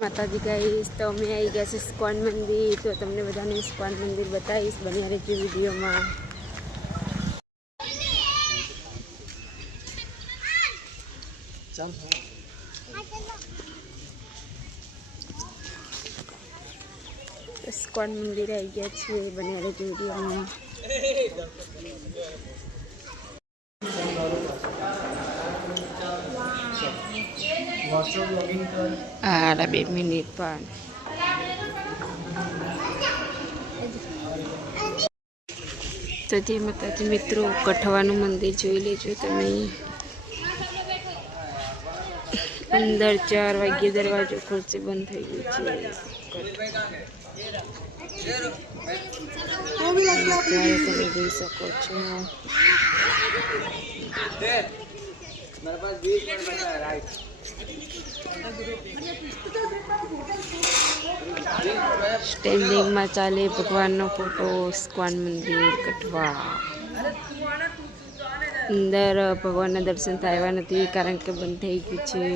माताजी गाइस तो मैं आई गया इस्कॉन मंदिर तो तमने बधाने इस्कॉन मंदिर बताईश बनिया रही वीडियो में। इस्कॉन मंदिर आई गया छे बनिया रही वीडियो में। आला 2 મિનિટ પણ તો જે માતાજી મિત્રો કઠવાનું મંદિર જોઈ લેજો તમે। અંદર 4 વાગ્યે દરવાજો ખુલશે, બંધ થઈ ગયો છે। ત્યારે તમે જોઈ શકો છો। स्टेन्डिंग में चाले भगवान नो फोटो इस्कॉन मंदिर कठवा। अंदर भगवान ना दर्शन थाया नथी कारण के बंद थई गयुं छे।